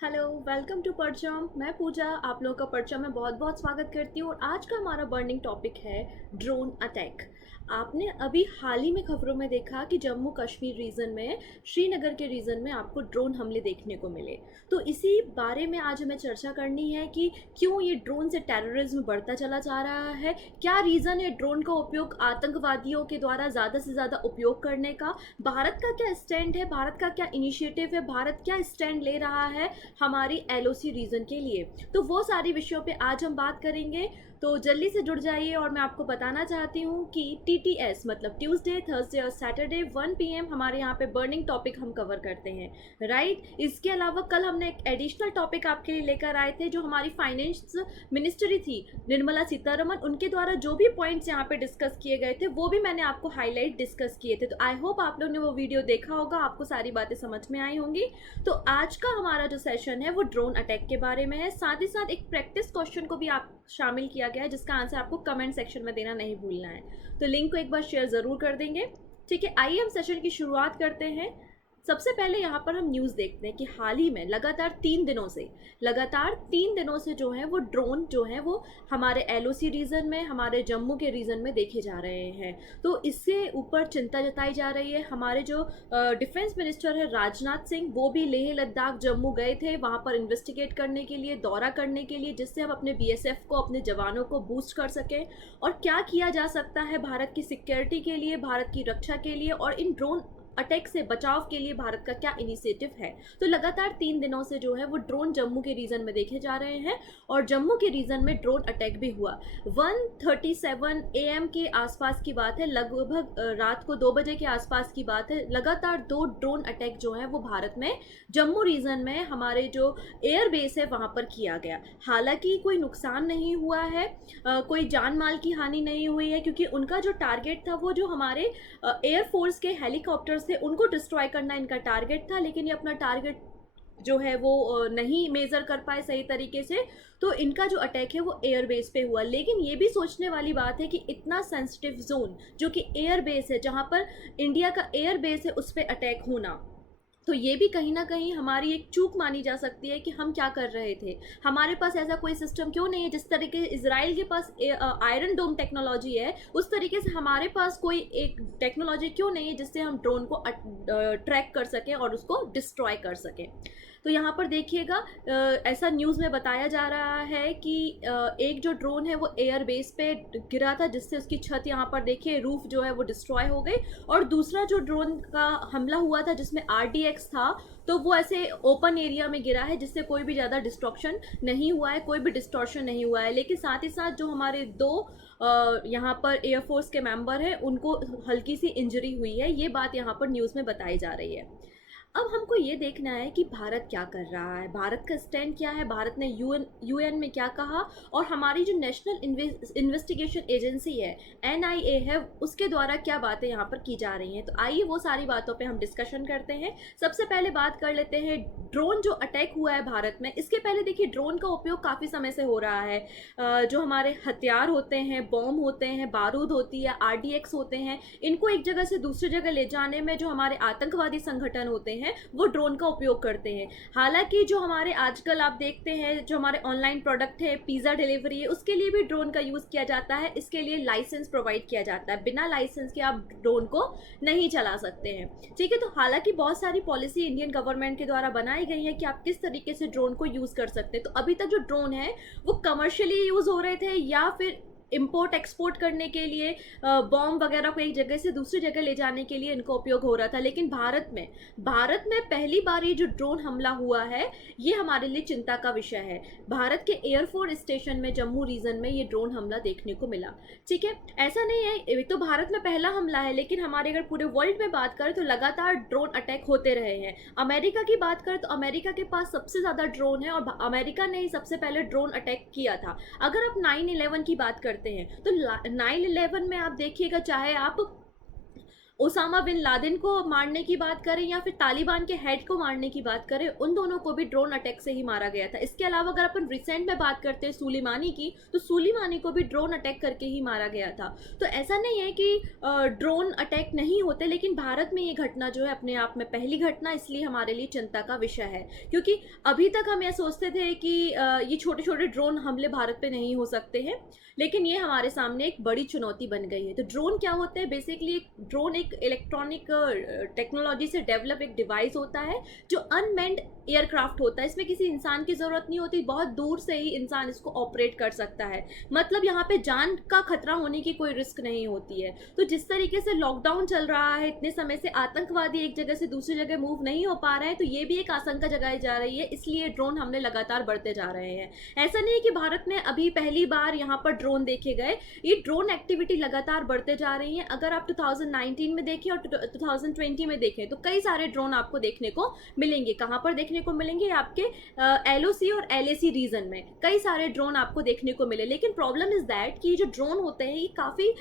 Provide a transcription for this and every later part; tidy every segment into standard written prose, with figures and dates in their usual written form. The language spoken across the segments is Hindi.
हेलो, वेलकम टू परचम। मैं पूजा आप लोगों का परचम में बहुत बहुत स्वागत करती हूँ। और आज का हमारा बर्निंग टॉपिक है ड्रोन अटैक। आपने अभी हाल ही में खबरों में देखा कि जम्मू कश्मीर रीजन में, श्रीनगर के रीजन में आपको ड्रोन हमले देखने को मिले। तो इसी बारे में आज हमें चर्चा करनी है कि क्यों ये ड्रोन से टेररिज्म बढ़ता चला जा रहा है, क्या रीज़न है ड्रोन का उपयोग आतंकवादियों के द्वारा ज़्यादा से ज़्यादा उपयोग करने का, भारत का क्या स्टैंड है, भारत का क्या इनिशिएटिव है, भारत क्या स्टैंड ले रहा है हमारी एलओसी रीजन के लिए। तो वो सारी विषयों पे आज हम बात करेंगे। तो जल्दी से जुड़ जाइए। और मैं आपको बताना चाहती हूँ कि टीटीएस मतलब ट्यूसडे, थर्सडे और सैटरडे 1 PM हमारे यहाँ पे बर्निंग टॉपिक हम कवर करते हैं, राइट। इसके अलावा कल हमने एक एडिशनल टॉपिक आपके लिए लेकर आए थे, जो हमारी फाइनेंस मिनिस्ट्री थी निर्मला सीतारमन, उनके द्वारा जो भी पॉइंट्स यहाँ पे डिस्कस किए गए थे वो भी मैंने आपको हाईलाइट डिस्कस किए थे। तो आई होप आप लोग ने वो वीडियो देखा होगा, आपको सारी बातें समझ में आई होंगी। तो आज का हमारा जो सेशन है वो ड्रोन अटैक के बारे में है। साथ ही साथ एक प्रैक्टिस क्वेश्चन को भी आप शामिल किया गया है, जिसका आंसर आपको कमेंट सेक्शन में देना नहीं भूलना है। तो लिंक को एक बार शेयर ज़रूर कर देंगे। ठीक है, आइए हम सेशन की शुरुआत करते हैं। सबसे पहले यहाँ पर हम न्यूज़ देखते हैं कि हाल ही में लगातार तीन दिनों से जो है वो ड्रोन जो है वो हमारे एलओसी रीजन में, हमारे जम्मू के रीजन में देखे जा रहे हैं। तो इससे ऊपर चिंता जताई जा रही है। हमारे जो डिफेंस मिनिस्टर है राजनाथ सिंह, वो भी लेह लद्दाख जम्मू गए थे वहाँ पर इन्वेस्टिगेट करने के लिए, दौरा करने के लिए, जिससे हम अपने बीएसएफ को, अपने जवानों को बूस्ट कर सकें और क्या किया जा सकता है भारत की सिक्योरिटी के लिए, भारत की रक्षा के लिए और इन ड्रोन अटैक से बचाव के लिए भारत का क्या इनिशिएटिव है। तो लगातार 3 दिनों से जो है वो ड्रोन जम्मू के रीजन में देखे जा रहे हैं और जम्मू के रीजन में ड्रोन अटैक भी हुआ। 1:37 AM के आसपास की बात है, लगभग रात को 2 बजे के आसपास की बात है। लगातार 2 ड्रोन अटैक जो है वो भारत में जम्मू रीजन में हमारे जो एयर बेस है वहाँ पर किया गया। हालांकि कोई नुकसान नहीं हुआ है, कोई जान माल की हानि नहीं हुई है, क्योंकि उनका जो टारगेट था वो जो हमारे एयरफोर्स के हेलीकॉप्टर्स थे उनको डिस्ट्रॉय करना इनका टारगेट था। लेकिन ये अपना टारगेट जो है वो नहीं मेजर कर पाए सही तरीके से। तो इनका जो अटैक है वो एयर बेस पे हुआ। लेकिन ये भी सोचने वाली बात है कि इतना सेंसिटिव जोन जो कि एयर बेस है, जहाँ पर इंडिया का एयर बेस है, उस पर अटैक होना, तो ये भी कहीं ना कहीं हमारी एक चूक मानी जा सकती है कि हम क्या कर रहे थे। हमारे पास ऐसा कोई सिस्टम क्यों नहीं है, जिस तरीके इसराइल के पास आयरन डोम टेक्नोलॉजी है, उस तरीके से हमारे पास कोई एक टेक्नोलॉजी क्यों नहीं है जिससे हम ड्रोन को ट्रैक कर सकें और उसको डिस्ट्रॉय कर सकें। तो यहाँ पर देखिएगा, ऐसा न्यूज़ में बताया जा रहा है कि एक जो ड्रोन है वो एयर बेस पे गिरा था, जिससे उसकी छत यहाँ पर देखिए रूफ जो है वो डिस्ट्रॉय हो गई। और दूसरा जो ड्रोन का हमला हुआ था जिसमें RDX था, तो वो ऐसे ओपन एरिया में गिरा है, जिससे कोई भी ज़्यादा डिस्ट्रक्शन नहीं हुआ है, कोई भी डिस्टॉर्शन नहीं हुआ है। लेकिन साथ ही साथ जो हमारे दो यहाँ पर एयरफोर्स के मेंबर हैं उनको हल्की सी इंजरी हुई है, ये बात यहाँ पर न्यूज़ में बताई जा रही है। अब हमको ये देखना है कि भारत क्या कर रहा है, भारत का स्टैंड क्या है, भारत ने यूएन में क्या कहा, और हमारी जो नेशनल इन्वेस्टिगेशन एजेंसी है NIA है, उसके द्वारा क्या बातें यहाँ पर की जा रही हैं। तो आइए वो सारी बातों पे हम डिस्कशन करते हैं। सबसे पहले बात कर लेते हैं ड्रोन जो अटैक हुआ है भारत में। इसके पहले देखिए ड्रोन का उपयोग काफ़ी समय से हो रहा है। जो हमारे हथियार होते हैं, बॉम्ब होते हैं, बारूद होती है, RDX होते हैं, इनको एक जगह से दूसरी जगह ले जाने में जो हमारे आतंकवादी संगठन होते हैं वो ड्रोन का उपयोग करते हैं। हालांकि जो हमारे आजकल आप देखते हैं जो हमारे ऑनलाइन प्रोडक्ट है, पिज़्ज़ा डिलीवरी है, उसके लिए भी ड्रोन का यूज़ किया जाता है। इसके लिए लाइसेंस प्रोवाइड किया जाता है, बिना लाइसेंस के आप ड्रोन को नहीं चला सकते हैं। ठीक है, तो हालांकि बहुत सारी पॉलिसी इंडियन गवर्नमेंट के द्वारा बनाई गई है कि आप किस तरीके से ड्रोन को यूज़ कर सकते हैं। तो अभी तक जो ड्रोन है वो कमर्शियली यूज़ हो रहे थे या फिर इम्पोर्ट एक्सपोर्ट करने के लिए, बॉम्ब वगैरह को एक जगह से दूसरी जगह ले जाने के लिए इनको उपयोग हो रहा था। लेकिन भारत में पहली बार ये जो ड्रोन हमला हुआ है ये हमारे लिए चिंता का विषय है। भारत के एयरफोर्स स्टेशन में जम्मू रीजन में ये ड्रोन हमला देखने को मिला। ठीक है, ऐसा नहीं है तो भारत में पहला हमला है, लेकिन हमारे अगर पूरे वर्ल्ड में बात करें तो लगातार ड्रोन अटैक होते रहे हैं। अमेरिका की बात करें तो अमेरिका के पास सबसे ज़्यादा ड्रोन है और अमेरिका ने ही सबसे पहले ड्रोन अटैक किया था। अगर आप 9/11 की बात करते हैं तो 9/11 में आप देखिएगा, चाहे आप ओसामा बिन लादेन को मारने की बात करें या फिर तालिबान के हेड को मारने की बात करें, उन दोनों को भी ड्रोन अटैक से ही मारा गया था। इसके अलावा अगर अपन रिसेंट में बात करते हैं सुलेमानी की, तो सुलेमानी को भी ड्रोन अटैक करके ही मारा गया था। तो ऐसा नहीं है कि ड्रोन अटैक नहीं होते, लेकिन भारत में ये घटना जो है अपने आप में पहली घटना, इसलिए हमारे लिए चिंता का विषय है। क्योंकि अभी तक हम यह सोचते थे कि ये छोटे छोटे ड्रोन हमले भारत पे नहीं हो सकते हैं, लेकिन ये हमारे सामने एक बड़ी चुनौती बन गई है। तो ड्रोन क्या होते हैं? बेसिकली ड्रोन एक इलेक्ट्रॉनिक टेक्नोलॉजी से डेवलप एक डिवाइस होता है जो अनमैन्ड एयरक्राफ्ट होता है। इसमें किसी इंसान की ज़रूरत नहीं होती, बहुत दूर से ही इंसान इसको ऑपरेट कर सकता है। मतलब यहाँ पे जान का खतरा होने की कोई रिस्क नहीं होती है। तो जिस तरीके से लॉकडाउन चल रहा है, इतने समय से आतंकवादी एक जगह से दूसरी जगह मूव नहीं हो पा रहे हैं, तो ये भी एक आशंका जगाई जा रही है, इसलिए ड्रोन हमले लगातार बढ़ते जा रहे हैं। ऐसा नहीं है कि भारत ने अभी पहली बार यहाँ पर ड्रोन देखे गए, ये ड्रोन एक्टिविटी लगातार बढ़ते जा रही है। अगर आप 2019 में देखें और 2020 में देखें तो कई सारे ड्रोन आपको देखने को मिलेंगे। कहाँ पर देखने को मिलेंगे? आपके LOC और LAC रीजन में कई सारे ड्रोन आपको देखने को मिले। लेकिन प्रॉब्लम इज दैट कि जो ड्रोन होते हैं ये काफ़ी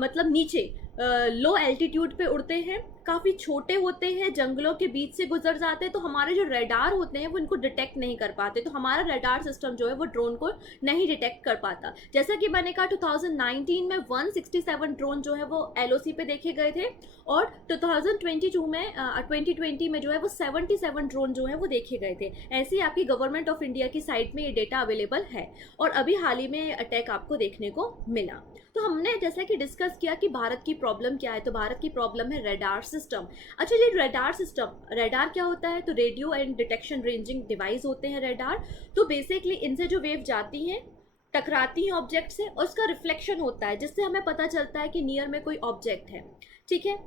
मतलब नीचे लो एल्टीट्यूड पे उड़ते हैं, काफ़ी छोटे होते हैं, जंगलों के बीच से गुजर जाते हैं, तो हमारे जो रेडार होते हैं वो इनको डिटेक्ट नहीं कर पाते। तो हमारा रेडार सिस्टम जो है वो ड्रोन को नहीं डिटेक्ट कर पाता। जैसा कि मैंने कहा 2019 में 167 ड्रोन जो है वो LOC पे देखे गए थे, और 2020 में जो है वो 77 ड्रोन जो है वो देखे गए थे। ऐसे ही आपकी गवर्नमेंट ऑफ इंडिया की साइट में ये डेटा अवेलेबल है, और अभी हाल ही में अटैक आपको देखने को मिला। तो हमने जैसा कि डिस्कस किया कि भारत की प्रॉब्लम क्या है, तो भारत की प्रॉब्लम है रेडार सिस्टम। अच्छा जी, रेडार सिस्टम, रेडार क्या होता है? तो radio and detection ranging device होते हैं रेडार। तो बेसिकली इनसे जो वेव जाती हैं, टकराती हैं ऑब्जेक्ट से, और उसका रिफ्लेक्शन होता है जिससे हमें पता चलता है कि नियर में कोई ऑब्जेक्ट है। ठीक है,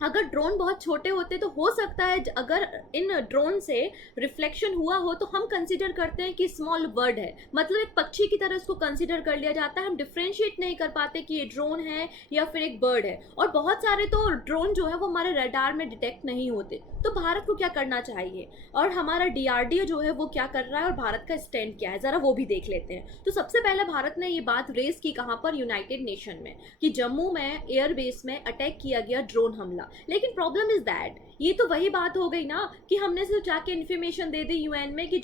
अगर ड्रोन बहुत छोटे होते तो हो सकता है अगर इन ड्रोन से रिफ्लेक्शन हुआ हो तो हम कंसीडर करते हैं कि स्मॉल बर्ड है, मतलब एक पक्षी की तरह इसको कंसीडर कर लिया जाता है। हम डिफ्रेंशिएट नहीं कर पाते कि ये ड्रोन है या फिर एक बर्ड है। और बहुत सारे तो ड्रोन जो है वो हमारे रडार में डिटेक्ट नहीं होते। तो भारत को क्या करना चाहिए, और हमारा DRDO जो है वो क्या कर रहा है, और भारत का स्टैंड क्या है, ज़रा वो भी देख लेते हैं। तो सबसे पहले भारत ने ये बात रेज की कहाँ पर? यूनाइटेड नेशन में, कि जम्मू में एयरबेस में अटैक किया गया ड्रोन हमला। लेकिन प्रॉब्लम इज दैट, ये तो वही बात हो गई ना कि हमने सिर्फ जाके इन्फॉर्मेशन दे दी UN में कि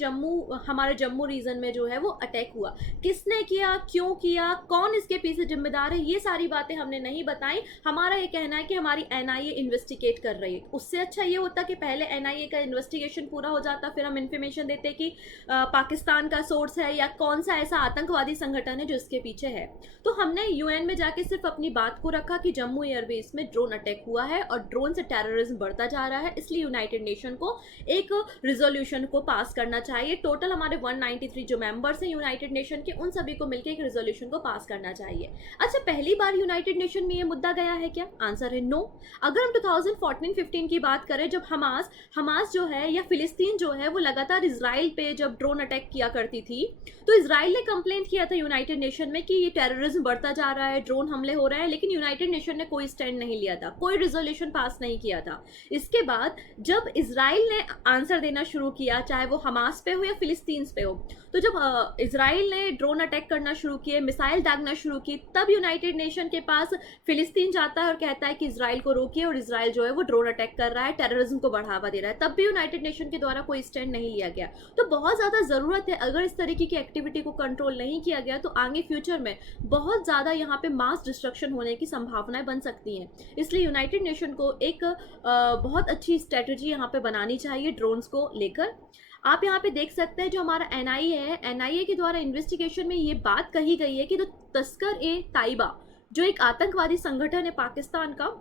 हमारे जम्मू रीजन में जो है वो अटैक हुआ। किसने किया, क्यों किया, कौन इसके पीछे जिम्मेदार है, ये सारी बातें हमने नहीं बताई। हमारा ये कहना है कि हमारी NIA इन्वेस्टिगेट कर रही है। उससे अच्छा ये होता कि पहले NIA का इन्वेस्टिगेशन पूरा हो जाता, फिर हम इन्फॉर्मेशन देते कि पाकिस्तान का सोर्स है या कौन सा ऐसा आतंकवादी संगठन है जो इसके पीछे है। तो हमने UN में जाके सिर्फ अपनी बात को रखा कि जम्मू एयरबेस में ड्रोन अटैक हुआ है और ड्रोन से टेररिज्म बढ़ता जा रहा है, इसलिए यूनाइटेड नेशन को एक रिजोल्यूशन को पास करना चाहिए। टोटल हमारे 193 जो मेंबर्स हैं यूनाइटेड नेशन के, उन सभी को मिलकर एक रिजोल्यूशन को पास करना चाहिए। अच्छा, पहली बार यूनाइटेड नेशन में ये मुद्दा गया है क्या? आंसर है नो। अगर हम 2014-15 की बात करें, जब हमास जो है या फिलिस्तीन जो है वो लगातार इजराइल पे जब ड्रोन अटैक किया करती थी, तो इजराइल ने कंप्लेंट किया था यूनाइटेड नेशन में कि ये टेररिज्म बढ़ता जा रहा है, ड्रोन हमले हो रहे हैं, लेकिन यूनाइटेड नेशन ने कोई स्टैंड नहीं लिया था, कोई रिजोल्यूशन पास नहीं किया था। इसके बाद जब इजराइल ने आंसर देना शुरू किया, चाहे वो हमास पे हो या फिलिस्तीन पे हो, तो जब इजराइल ने ड्रोन अटैक करना शुरू किए, मिसाइल दागना शुरू की, तब यूनाइटेड नेशन के पास फिलिस्तीन जाता है और कहता है कि इजराइल को रोकिए, और इजराइल जो है वो ड्रोन अटैक कर रहा है, टेररिज्म को बढ़ावा दे रहा है। तब भी यूनाइटेड नेशन के द्वारा कोई स्टैंड नहीं लिया गया। तो बहुत ज़्यादा ज़रूरत है, अगर इस तरीके की एक्टिविटी को कंट्रोल नहीं किया गया तो आगे फ्यूचर में बहुत ज़्यादा यहाँ पे मास डिस्ट्रक्शन होने की संभावनाएं बन सकती हैं। इसलिए यूनाइटेड नेशन को एक बहुत अच्छी स्ट्रेटजी यहाँ पे बनानी चाहिए ड्रोन्स को लेकर। आप यहाँ पे देख सकते हैं जो हमारा NIA है, NIA के द्वारा इन्वेस्टिगेशन में ये बात कही गई है कि जो तस्कर-ए-ताइबा जो एक आतंकवादी संगठन है पाकिस्तान का,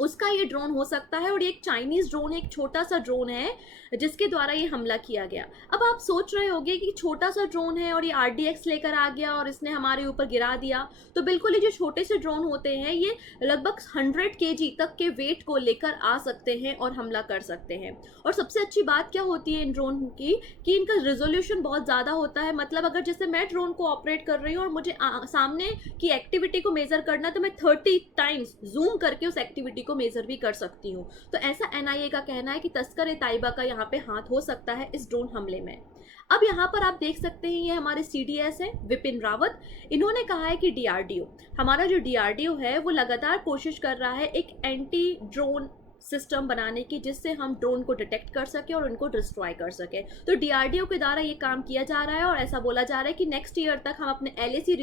उसका ये ड्रोन हो सकता है, और ये एक चाइनीज़ ड्रोन है, एक छोटा सा ड्रोन है जिसके द्वारा ये हमला किया गया। अब आप सोच रहे होंगे कि छोटा सा ड्रोन है और ये RDX लेकर आ गया और इसने हमारे ऊपर गिरा दिया। तो बिल्कुल, ये जो छोटे से ड्रोन होते हैं ये लगभग 100 kg तक के वेट को लेकर आ सकते हैं और हमला कर सकते हैं। और सबसे अच्छी बात क्या होती है इन ड्रोन की, कि इनका रिजोल्यूशन बहुत ज़्यादा होता है। मतलब अगर जैसे मैं ड्रोन को ऑपरेट कर रही हूँ और मुझे सामने की एक्टिविटी को मेजर करना, तो मैं 30 टाइम्स जूम करके उस एक्टिविटी को मेजर भी कर सकती हूँ। तो ऐसा एनआईए का कहना है कि तस्कर ए ताइबा का यहाँ पे हाथ हो सकता है इस ड्रोन हमले में। अब यहाँ पर आप देख सकते हैं, ये हमारे सीडीएस है विपिन रावत। इन्होंने कहा है कि डीआरडीओ, हमारा जो डीआरडीओ है वो लगातार कोशिश कर रहा है एक एंटी ड्रोन सिस्टम बनाने की, जिससे हम ड्रोन को डिटेक्ट कर सके और उनको डिस्ट्रॉय कर सके। तो डीआरडीओ के द्वारा ये काम किया जा रहा है और ऐसा बोला जा रहा है कि नेक्स्ट ईयर तक हम अपने एलओसी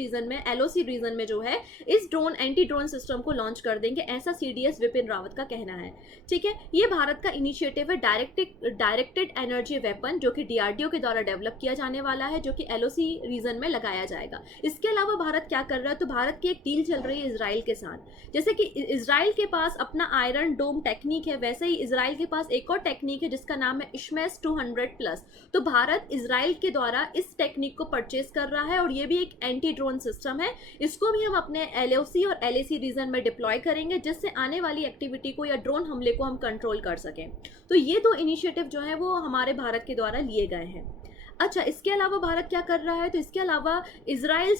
रीजन में जो है इस ड्रोन एंटी ड्रोन सिस्टम को लॉन्च कर देंगे, ऐसा सीडीएस विपिन रावत का कहना है। ठीक है, ये भारत का इनिशिएटिव है डायरेक्टेड एनर्जी वेपन, जो कि डीआरडीओ के द्वारा डेवलप किया जाने वाला है, जो कि एलओसी रीजन में लगाया जाएगा। इसके अलावा भारत क्या कर रहा है, तो भारत की एक डील चल रही है इसराइल के साथ। जैसे कि इसराइल के पास अपना आयरन डोम टेक्निक है, वैसे ही इसराइल के पास एक और टेक्निक है जिसका नाम है इशमेस 200+। तो भारत इसराइल के द्वारा इस टेक्निक को परचेज कर रहा है और ये भी एक एंटी ड्रोन सिस्टम है। इसको भी हम अपने एलओसी और एलएसी रीजन में डिप्लॉय करेंगे, जिससे आने वाली एक्टिविटी को या ड्रोन हमले को हम कंट्रोल कर सकें। तो ये दो इनिशिएटिव जो है वो हमारे भारत के द्वारा लिए गए हैं। अच्छा, इसके अलावा भारत क्या कर रहा है, तो इसके अलावा इसराइल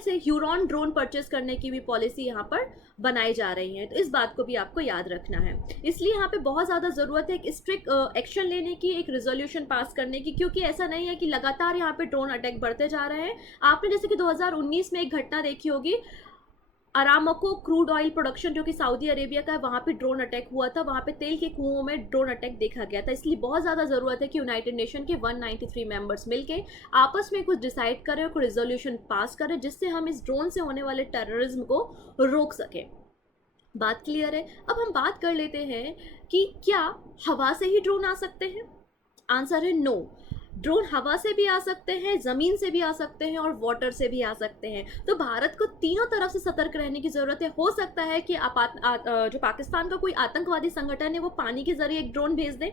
से ह्यूरॉन ड्रोन परचेस करने की भी पॉलिसी यहाँ पर बनाई जा रही है। तो इस बात को भी आपको याद रखना है। इसलिए यहाँ पे बहुत ज़्यादा ज़रूरत है एक स्ट्रिक्ट एक्शन लेने की, एक रेजोल्यूशन पास करने की, क्योंकि ऐसा नहीं है कि लगातार यहाँ पे ड्रोन अटैक बढ़ते जा रहे हैं। आपने जैसे कि 2019 में एक घटना देखी होगी, अरामको क्रूड ऑयल प्रोडक्शन जो कि सऊदी अरेबिया का है, वहाँ पे ड्रोन अटैक हुआ था, वहाँ पे तेल के कुओं में ड्रोन अटैक देखा गया था। इसलिए बहुत ज़्यादा ज़रूरत है कि यूनाइटेड नेशन के 193 मेंबर्स मिलके आपस में कुछ डिसाइड करें और कोई रेजोल्यूशन पास करें, जिससे हम इस ड्रोन से होने वाले टेररिज्म को रोक सकें। बात क्लियर है। अब हम बात कर लेते हैं कि क्या हवा से ही ड्रोन आ सकते हैं। आंसर है नो। ड्रोन हवा से भी आ सकते हैं, ज़मीन से भी आ सकते हैं और वाटर से भी आ सकते हैं। तो भारत को तीनों तरफ से सतर्क रहने की ज़रूरत है। हो सकता है कि जो पाकिस्तान का कोई आतंकवादी संगठन है वो पानी के जरिए एक ड्रोन भेज दे,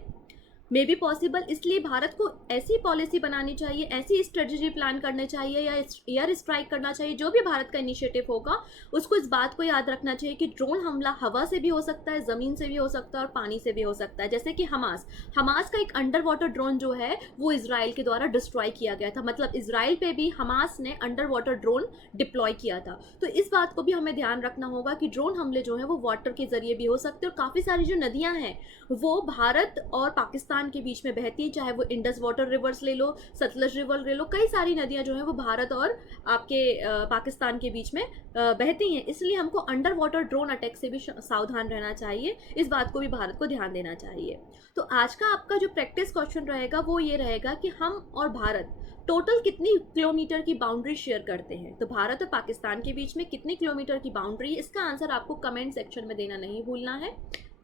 मे बी पॉसिबल। इसलिए भारत को ऐसी पॉलिसी बनानी चाहिए, ऐसी स्ट्रेटजी प्लान करने चाहिए या एयर स्ट्राइक करना चाहिए। जो भी भारत का इनिशिएटिव होगा उसको इस बात को याद रखना चाहिए कि ड्रोन हमला हवा से भी हो सकता है, ज़मीन से भी हो सकता है और पानी से भी हो सकता है। जैसे कि हमास का एक अंडर वाटर ड्रोन जो है वो इसराइल के द्वारा डिस्ट्रॉय किया गया था। मतलब इसराइल पे भी हमास ने अंडर वाटर ड्रोन डिप्लॉय किया था। तो इस बात को भी हमें ध्यान रखना होगा कि ड्रोन हमले जो है वो वाटर के जरिए भी हो सकते हैं। और काफ़ी सारी जो नदियाँ हैं वो भारत और पाकिस्तान के बीच में बहती है, चाहे वो इंडस वाटर रिवर्स ले लो, सतलज रिवर ले लो, कई सारी नदियां जो हैं वो भारत और आपके पाकिस्तान के बीच में बहती हैं। इसलिए हमको अंडर वाटर ड्रोन अटैक से भी सावधान रहना चाहिए, इस बात को भी भारत को ध्यान देना चाहिए। तो आज का आपका जो प्रैक्टिस क्वेश्चन रहेगा वो ये रहेगा कि हम और भारत टोटल कितनी किलोमीटर की बाउंड्री शेयर करते हैं। तो भारत और पाकिस्तान के बीच में कितनी किलोमीटर की बाउंड्री है, इसका आंसर आपको कमेंट सेक्शन में देना नहीं भूलना है।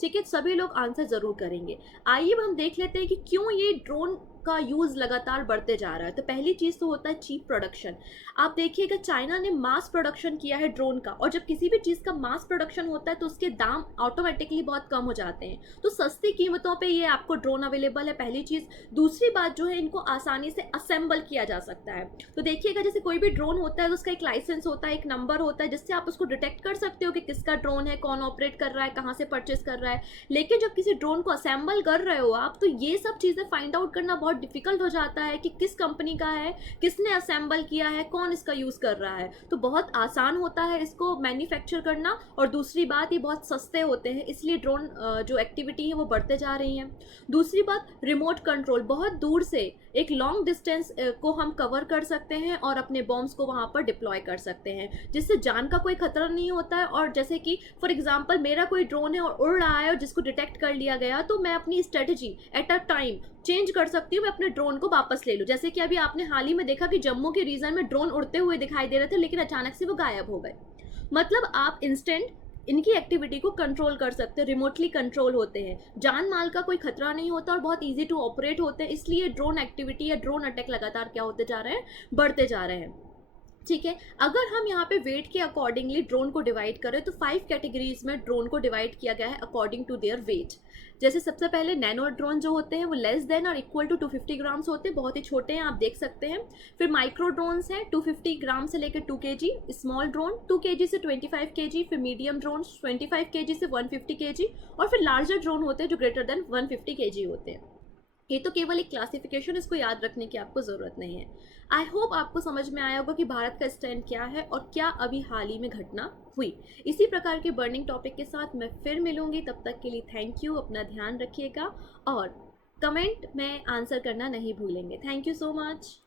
ठीक है, सभी लोग आंसर जरूर करेंगे। आइए हम देख लेते हैं कि क्यों ये ड्रोन का यूज़ लगातार बढ़ते जा रहा है। तो पहली चीज़ तो होता है चीप प्रोडक्शन। आप देखिएगा चाइना ने मास प्रोडक्शन किया है ड्रोन का, और जब किसी भी चीज़ का मास प्रोडक्शन होता है तो उसके दाम ऑटोमेटिकली बहुत कम हो जाते हैं। तो सस्ती कीमतों पे ये आपको ड्रोन अवेलेबल है, पहली चीज़। दूसरी बात जो है, इनको आसानी से असेंबल किया जा सकता है। तो देखिएगा जैसे कोई भी ड्रोन होता है तो उसका एक लाइसेंस होता है, एक नंबर होता है, जिससे आप उसको डिटेक्ट कर सकते हो कि किसका ड्रोन है, कौन ऑपरेट कर रहा है, कहाँ से परचेस कर रहा है। लेकिन जब किसी ड्रोन को असेंबल कर रहे हो आप, तो ये सब चीज़ें फाइंड आउट करना बहुत डिफिकल्ट हो जाता है कि किस कंपनी का है, किसने असेंबल किया है, कौन इसका यूज़ कर रहा है। तो बहुत आसान होता है इसको मैन्युफैक्चर करना, और दूसरी बात ये बहुत सस्ते होते हैं, इसलिए ड्रोन जो एक्टिविटी है वो बढ़ते जा रही है। दूसरी बात, रिमोट कंट्रोल। बहुत दूर से एक लॉन्ग डिस्टेंस को हम कवर कर सकते हैं और अपने बॉम्ब्स को वहाँ पर डिप्लॉय कर सकते हैं, जिससे जान का कोई खतरा नहीं होता है। और जैसे कि फॉर एग्जांपल मेरा कोई ड्रोन है और उड़ रहा है और जिसको डिटेक्ट कर लिया गया, तो मैं अपनी strategy at a time change कर सकती हूँ, मैं अपने ड्रोन को वापस ले लूँ। जैसे कि अभी आपने हाल ही में देखा कि जम्मू के रीजन में ड्रोन उड़ते हुए दिखाई दे रहे थे, लेकिन अचानक से वो गायब हो गए। मतलब आप इंस्टेंट इनकी एक्टिविटी को कंट्रोल कर सकते हैं, रिमोटली कंट्रोल होते हैं, जान माल का कोई खतरा नहीं होता और बहुत इजी टू ऑपरेट होते हैं। इसलिए ड्रोन एक्टिविटी या ड्रोन अटैक लगातार क्या होते जा रहे हैं, बढ़ते जा रहे हैं। ठीक है, अगर हम यहाँ पे वेट के अकॉर्डिंगली ड्रोन को डिवाइड करें तो 5 कैटेगरीज में ड्रोन को डिवाइड किया गया है अकॉर्डिंग टू देयर वेट। जैसे सबसे पहले नैनो ड्रोन जो होते हैं वो लेस देन और इक्वल टू 250 ग्राम्स होते हैं, बहुत ही छोटे हैं, आप देख सकते हैं। फिर माइक्रो ड्रोन्स हैं 250 ग्राम से लेकर 2 kg, स्मॉल ड्रोन 2 kg से 25 kg, फिर मीडियम ड्रोन 25 kg से 150 kg, और फिर लार्जर ड्रोन होते हैं जो ग्रेटर देन 150 kg होते हैं। ये तो केवल एक क्लासिफिकेशन, इसको याद रखने की आपको ज़रूरत नहीं है। आई होप आपको समझ में आया होगा कि भारत का स्टैंड क्या है और क्या अभी हाल ही में घटना हुई। इसी प्रकार के बर्निंग टॉपिक के साथ मैं फिर मिलूंगी, तब तक के लिए थैंक यू, अपना ध्यान रखिएगा और कमेंट में आंसर करना नहीं भूलेंगे। Thank you so much.